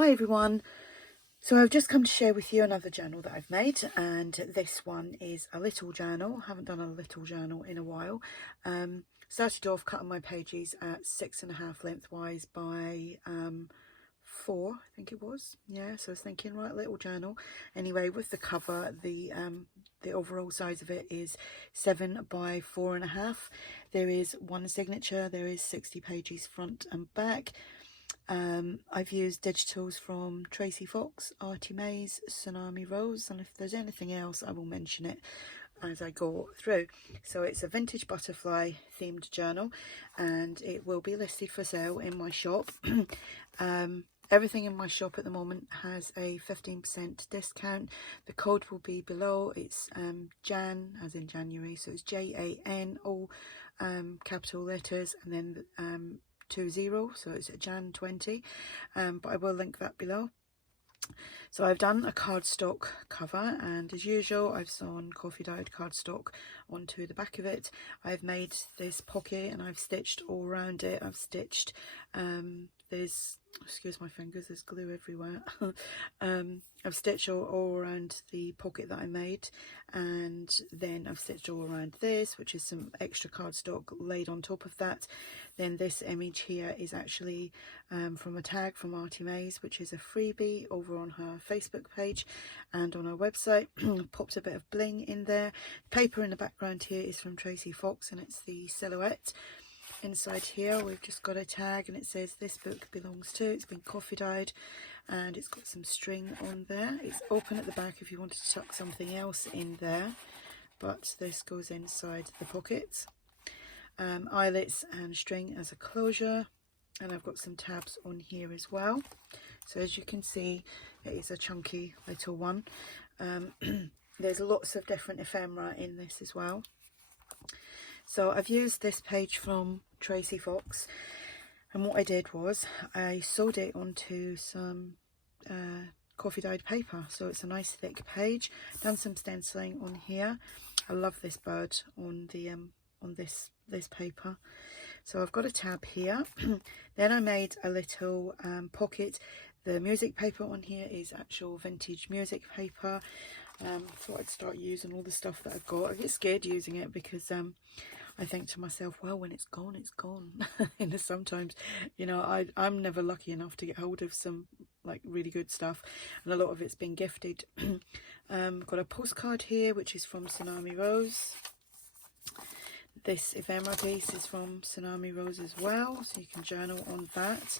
Hi everyone, so I've just come to share with you another journal that I've made, and this one is a little journal. I haven't done a little journal in a while. Started off cutting my pages at 6.5 lengthwise by 4, I think it was. Yeah, so I was thinking, right, little journal. Anyway, with the cover, the overall size of it is 7 by 4.5. There is one signature. There is 60 pages front and back. I've used digitals from Tracy Fox, ARTYmaze, Tsunami Rose, and if there's anything else I will mention it as I go through. So it's a vintage butterfly themed journal, and it will be listed for sale in my shop. Everything in my shop at the moment has a 15% discount. The code will be below. It's Jan, as in January, so it's JAN, all capital letters, and then 20, so it's Jan 20, but I will link that below. So I've done a cardstock cover, and as usual I've sewn coffee dyed cardstock onto the back of it. I've made this pocket and I've stitched all around it. I've stitched there's, excuse my fingers, there's glue everywhere. I've stitched all around the pocket that I made, and then I've stitched all around this, which is some extra cardstock laid on top of that. Then this image here is actually from a tag from ARTYmaze, which is a freebie over on her Facebook page and on her website. Popped a bit of bling in there. The paper in the background here is from Tracy Fox, and it's the silhouette. Inside here we've just got a tag, and it says this book belongs to. It's been coffee dyed, and it's got some string on there. It's open at the back if you wanted to tuck something else in there, but this goes inside the pocket. Eyelets and string as a closure, and I've got some tabs on here as well. So as you can see, it is a chunky little one. There's lots of different ephemera in this as well. So I've used this page from Tracy Fox, and what I did was I sewed it onto some coffee dyed paper, so it's a nice thick page. Done some stenciling on here. I love this bird on the on this paper. So I've got a tab here. Then I made a little pocket. The music paper on here is actual vintage music paper. Thought I'd start using all the stuff that I've got. I get scared using it because I think to myself, well, when it's gone, it's gone. And sometimes, you know, I'm never lucky enough to get hold of some like really good stuff, and a lot of it's been gifted. Got a postcard here, which is from Tsunami Rose. This ephemera piece is from Tsunami Rose as well, so you can journal on that.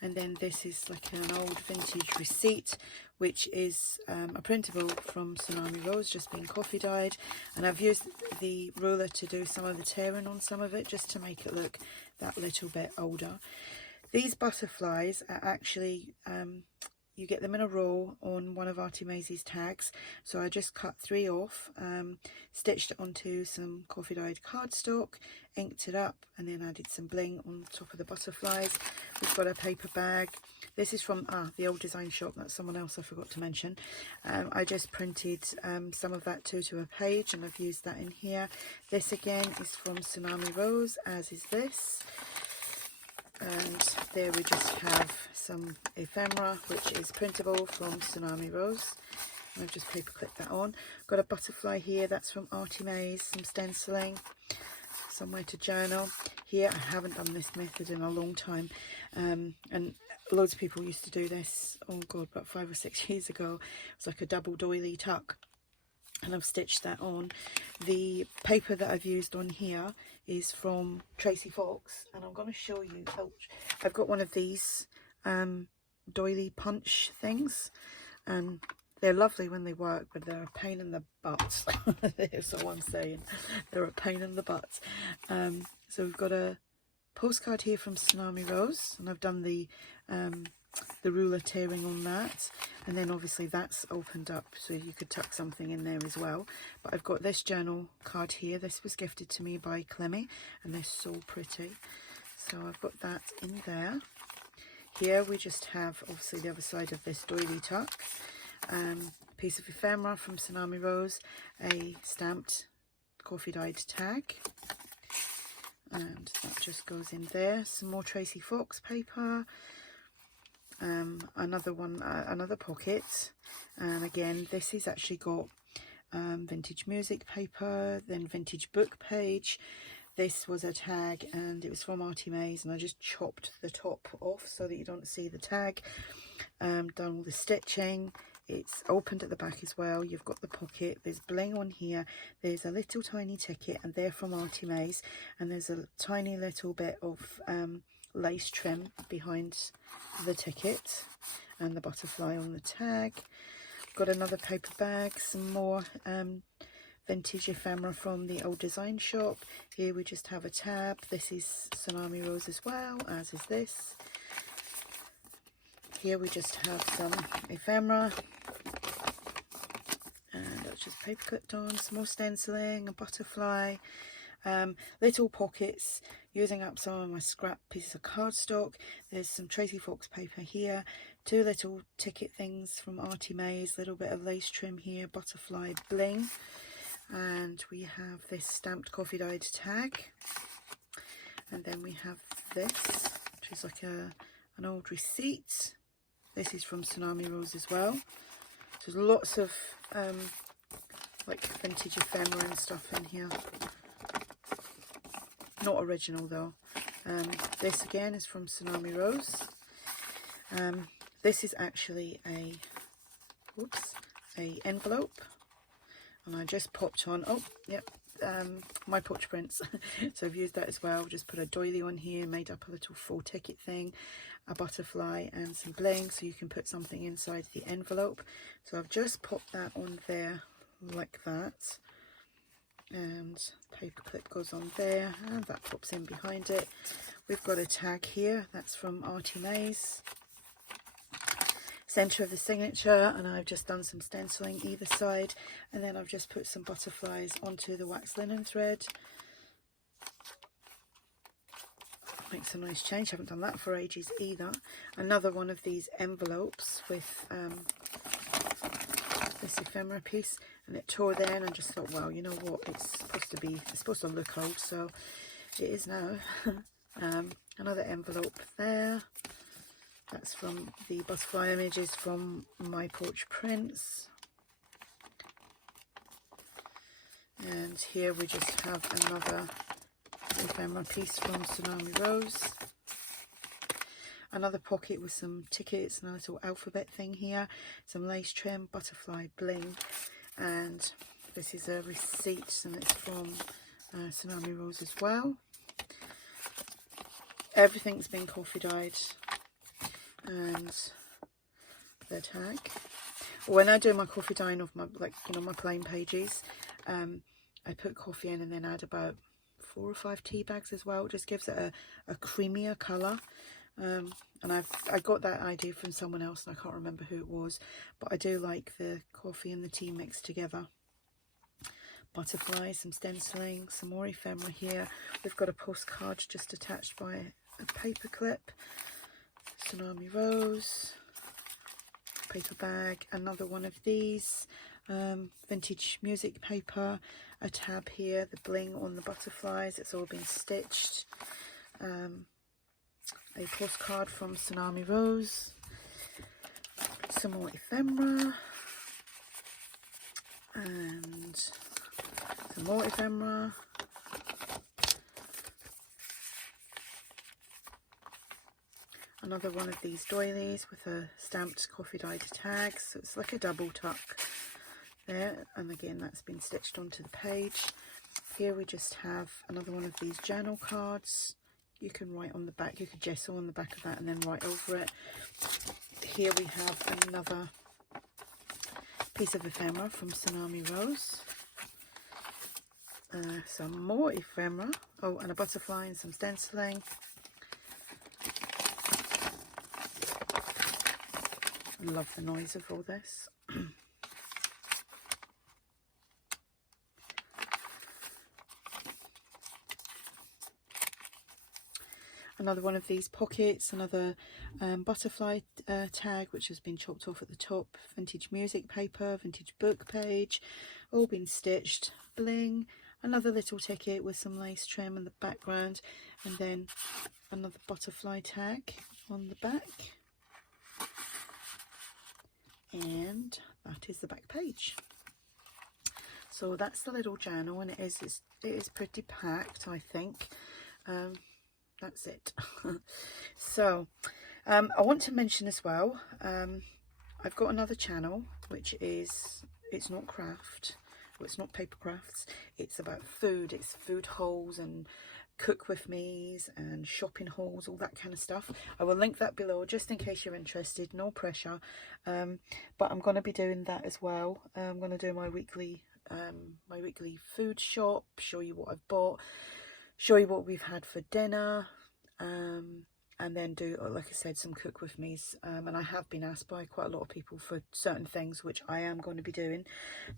And then this is like an old vintage receipt, which is a printable from Tsunami Rose, just being coffee dyed. And I've used the ruler to do some of the tearing on some of it, just to make it look that little bit older. These butterflies are actually, you get them in a roll on one of ARTYmaze's tags. So I just cut 3 off, stitched it onto some coffee dyed cardstock, inked it up, and then added some bling on top of the butterflies. We've got a paper bag. This is from the old design shop. That's someone else I forgot to mention. I just printed some of that to a page, and I've used that in here. This again is from Tsunami Rose, as is this. And there we just have some ephemera, which is printable from Tsunami Rose. And I've just paper clipped that on. Got a butterfly here, that's from ARTYmaze, some stenciling, somewhere to journal. Here, I haven't done this method in a long time, and loads of people used to do this, oh god, about 5 or 6 years ago. It's like a double doily tuck, and I've stitched that on. The paper that I've used on here is from Tracy Fox, and I'm going to show you. I've got one of these doily punch things, and they're lovely when they work, but they're a pain in the butt. That's all I'm saying. They're a pain in the butt. So we've got a postcard here from Tsunami Rose, and I've done the ruler tearing on that, and then obviously that's opened up so you could tuck something in there as well. But I've got this journal card here. This was gifted to me by Clemmy, and they're so pretty. So I've got that in there. Here we just have obviously the other side of this doily tuck. Piece of ephemera from Tsunami Rose, a stamped coffee dyed tag, and that just goes in there. Some more Tracy Fox paper, Another one, another pocket, and again this is actually got vintage music paper, then vintage book page. This was a tag and it was from ARTYmaze, and I just chopped the top off so that you don't see the tag. Done all the stitching. It's opened at the back as well. You've got the pocket, there's bling on here, there's a little tiny ticket, and they're from ARTYmaze, and there's a tiny little bit of lace trim behind the ticket and the butterfly on the tag. Got another paper bag, some more vintage ephemera from the old design shop. Here we just have a tab. This is Tsunami Rose as well, as is this. Here we just have some ephemera, and that's just paper clipped on, some more stenciling, a butterfly, little pockets, using up some of my scrap pieces of cardstock. There's some Tracy Fox paper here, two little ticket things from ARTYmaze, little bit of lace trim here, butterfly bling, and we have this stamped coffee dyed tag, and then we have this, which is like an old receipt. This is from Tsunami Rose as well. So there's lots of like vintage ephemera and stuff in here. Not original though. This again is from Tsunami Rose. This is actually a envelope, and I just popped on, oh yep, my porch prints. So I've used that as well. Just put a doily on here, made up a little full ticket thing, a butterfly and some bling, so you can put something inside the envelope. So I've just popped that on there like that, and paper clip goes on there, and that pops in behind it. We've got a tag here, that's from ARTYmaze, centre of the signature, and I've just done some stenciling either side, and then I've just put some butterflies onto the wax linen thread. Makes a nice change, haven't done that for ages either. Another one of these envelopes with this ephemera piece, and it tore there, and I just thought, well, you know what, it's supposed to look old, so it is now. Another envelope there, that's from the butterfly images from my porch prints. And here we just have another ephemera piece from Tsunami Rose. Another pocket with some tickets and a little alphabet thing here, some lace trim, butterfly bling, and this is a receipt, and it's from Tsunami Rose as well. Everything's been coffee dyed, and the tag. When I do my coffee dyeing of my, like, you know, my plain pages, I put coffee in and then add about 4 or 5 tea bags as well. It just gives it a creamier colour. And I got that idea from someone else, and I can't remember who it was, but I do like the coffee and the tea mixed together. Butterflies, some stenciling, some more ephemera here. We've got a postcard just attached by a paper clip. Tsunami Rose, paper bag, another one of these, vintage music paper, a tab here, the bling on the butterflies, it's all been stitched. A postcard from Tsunami Rose, some more ephemera, and some more ephemera. Another one of these doilies with a stamped coffee dyed tag, so it's like a double tuck there, and again that's been stitched onto the page. Here we just have another one of these journal cards. You can write on the back, you could gesso on the back of that and then write over it. Here we have another piece of ephemera from Tsunami Rose. Some more ephemera, oh, and a butterfly and some stenciling. I love the noise of all this. Another one of these pockets, another butterfly tag which has been chopped off at the top, vintage music paper, vintage book page, all been stitched, bling, another little ticket with some lace trim in the background, and then another butterfly tag on the back. and that is the back page. So that's the little journal, and it is pretty packed, I think. That's it. So I want to mention as well, I've got another channel which is, it's not craft, well, it's not paper crafts, it's about food. It's food hauls and cook with me's and shopping hauls, all that kind of stuff. I will link that below just in case you're interested, no pressure. But I'm going to be doing that as well. I'm going to do my weekly food shop, show you what I've bought, show you what we've had for dinner, and then do, like I said, some cook with me's. And I have been asked by quite a lot of people for certain things, which I am going to be doing.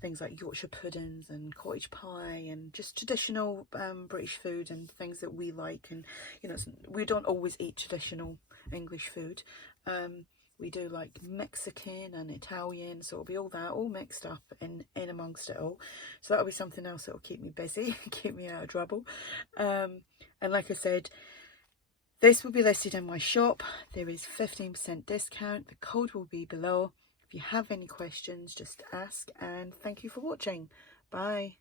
Things like Yorkshire puddings and cottage pie and just traditional British food and things that we like. And, you know, we don't always eat traditional English food. We do like Mexican and Italian, so it'll be all that, all mixed up in amongst it all. So that'll be something else that'll keep me busy, keep me out of trouble. And like I said, this will be listed in my shop. There is 15% discount. The code will be below. If you have any questions, just ask, and thank you for watching. Bye.